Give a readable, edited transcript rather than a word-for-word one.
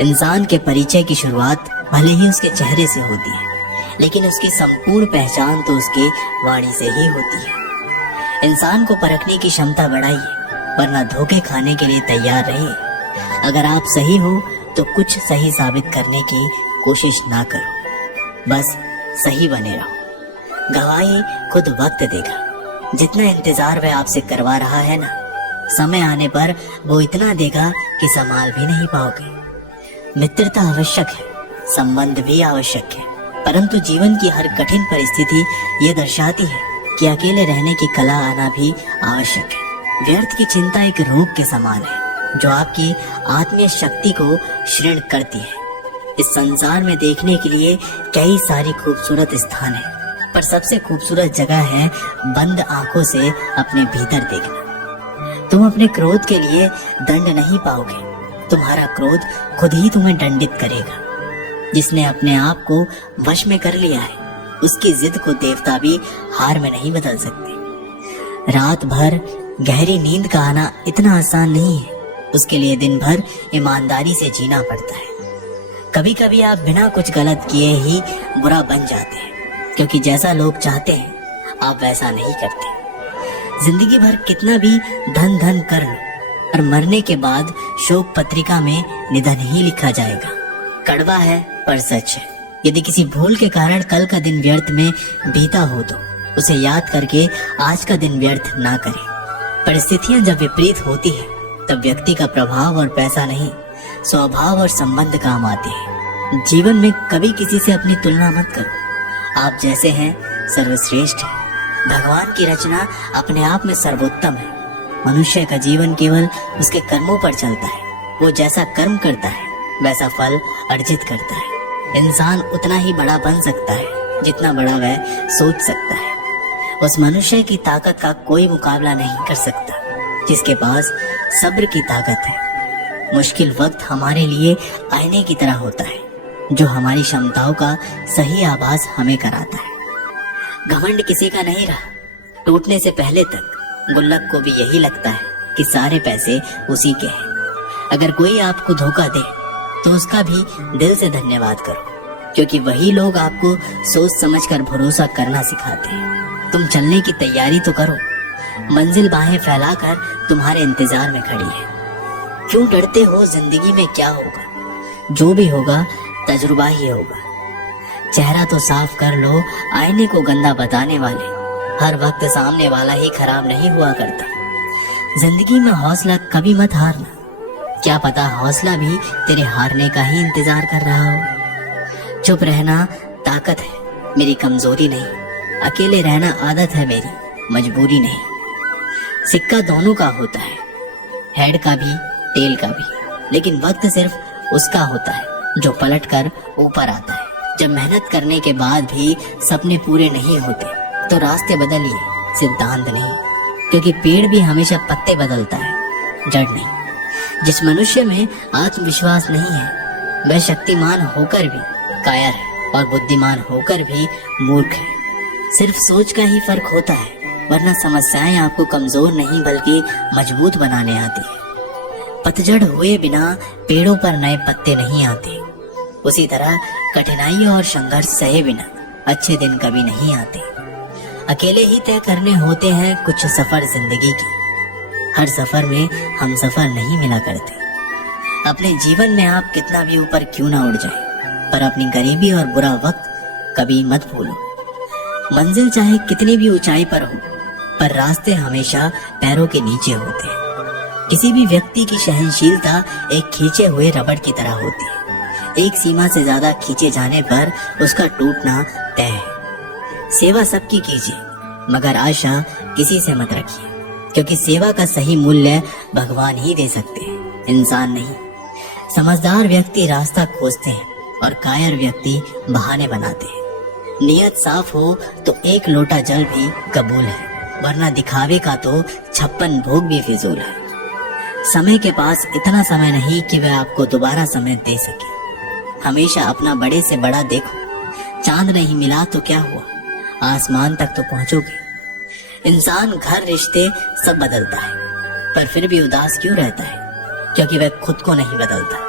इंसान के परिचय की शुरुआत भले ही उसके चेहरे से होती है, लेकिन उसकी संपूर्ण पहचान तो उसकी वाणी से ही होती है। इंसान को परखने की क्षमता बढ़ाइए, वरना धोखे खाने के लिए तैयार रहिए। अगर आप सही हो तो कुछ सही साबित करने की कोशिश ना करो, बस सही बने रहो। गवाही खुद वक्त देगा। जितना इंतजार वह आपसे करवा रहा है ना, समय आने पर वो इतना देगा कि संभाल भी नहीं पाओगे। मित्रता आवश्यक है, संबंध भी आवश्यक है, परंतु जीवन की हर कठिन परिस्थिति ये दर्शाती है कि अकेले रहने की कला आना भी आवश्यक है। व्यर्थ की चिंता एक रोग के समान है जो आपकी आत्मीय शक्ति को क्षीण करती है। इस संसार में देखने के लिए कई सारी खूबसूरत स्थान है, पर सबसे खूबसूरत जगह है बंद आंखों से अपने भीतर देखना। तुम अपने क्रोध के लिए दंड नहीं पाओगे, तुम्हारा क्रोध खुद ही तुम्हें दंडित करेगा। जिसने अपने आप को वश में कर लिया है, उसकी जिद को देवता भी हार में नहीं बदल सकते। रात भर गहरी नींद का आना इतना आसान नहीं है, उसके लिए दिन भर ईमानदारी से जीना पड़ता है। कभी कभी आप बिना कुछ गलत किए ही बुरा बन जाते हैं, क्योंकि जैसा लोग चाहते हैं आप वैसा नहीं करते। जिंदगी भर कितना भी धन धन कर लो, और मरने के बाद शोक पत्रिका में निधन ही लिखा जाएगा। कड़वा है पर सच है। यदि किसी भूल के कारण कल का दिन व्यर्थ में बीता हो तो उसे याद करके आज का दिन व्यर्थ ना करें। परिस्थितियां जब विपरीत होती है तब व्यक्ति का प्रभाव और पैसा नहीं, स्वभाव और संबंध काम आते हैं। जीवन में कभी किसी से अपनी तुलना मत करो। आप जैसे हैं सर्वश्रेष्ठ है। भगवान की रचना अपने आप में सर्वोत्तम है। मनुष्य का जीवन केवल उसके कर्मों पर चलता है। वो जैसा कर्म करता है वैसा फल अर्जित करता है। इंसान उतना ही बड़ा बन सकता है जितना बड़ा वह सोच सकता है। उस मनुष्य की ताकत का कोई मुकाबला नहीं कर सकता जिसके पास सब्र की ताकत है। मुश्किल वक्त हमारे लिए आईने की तरह होता है जो हमारी क्षमताओं का सही आभास हमें कराता है। घमंड किसी का नहीं रहा। टूटने से पहले तक गुल्लक को भी यही लगता है कि सारे पैसे उसी के हैं। अगर कोई आपको धोखा दे तो उसका भी दिल से धन्यवाद करो, क्योंकि वही लोग आपको सोच समझकर भरोसा करना सिखाते हैं। तुम चलने की तैयारी तो करो, मंजिल बाहें फैलाकर तुम्हारे इंतजार में खड़ी है। क्यों डरते हो? जिंदगी में क्या होगा? जो भी होगा तजुर्बा ही होगा। चेहरा तो साफ कर लो, आईने को गंदा बताने वाले हर वक्त सामने वाला ही खराब नहीं हुआ करता। जिंदगी में हौसला कभी मत हारना। क्या पता हौसला भी तेरे हारने का ही इंतजार कर रहा हो। चुप रहना ताकत है, मेरी कमजोरी नहीं। अकेले रहना आदत है मेरी, मजबूरी नहीं। सिक्का दोनों का होता है, हेड का भी टेल का भी, लेकिन वक्त सिर्फ उसका होता है जो पलट कर ऊपर आता है। जब मेहनत करने के बाद भी सपने पूरे नहीं होते तो रास्ते बदलिए, सिद्धांत नहीं, क्योंकि पेड़ भी हमेशा पत्ते बदलता है, जड़ नहीं। जिस मनुष्य में आत्मविश्वास नहीं है वह शक्तिमान होकर भी कायर है और बुद्धिमान होकर भी मूर्ख है। सिर्फ सोच का ही फर्क होता है, वरना समस्याएं आपको कमजोर नहीं बल्कि मजबूत बनाने आती है। पतझड़ हुए बिना पेड़ों पर नए पत्ते नहीं आते। उसी तरह कठिनाई और संघर्ष सहे बिना अच्छे दिन कभी नहीं आते। अकेले ही तय करने होते हैं कुछ सफर जिंदगी की। हर सफर में हम सफर नहीं मिला करते। अपने जीवन में आप कितना भी ऊपर क्यों ना उड़ जाए, पर अपनी गरीबी और बुरा वक्त कभी मत भूलो। मंजिल चाहे कितनी भी ऊंचाई पर हो, पर रास्ते हमेशा पैरों के नीचे होते हैं। किसी भी व्यक्ति की सहनशीलता एक खींचे हुए रबड़ की तरह होती है। एक सीमा से ज्यादा खींचे जाने पर उसका टूटना तय है। सेवा सबकी कीजिए, मगर आशा किसी से मत रखिए, क्योंकि सेवा का सही मूल्य भगवान ही दे सकते हैं, इंसान नहीं। समझदार व्यक्ति रास्ता खोजते हैं और कायर व्यक्ति बहाने बनाते हैं। नियत साफ हो तो एक लोटा जल भी कबूल है, वरना दिखावे का तो 56 भोग भी फिजूल है। समय के पास इतना समय नहीं कि वह आपको दोबारा समय दे सके। हमेशा अपना बड़े से बड़ा देखो। चांद नहीं मिला तो क्या हुआ, आसमान तक तो पहुंचोगे। इंसान, घर, रिश्ते सब बदलता है, पर फिर भी उदास क्यों रहता है? क्योंकि वह खुद को नहीं बदलता।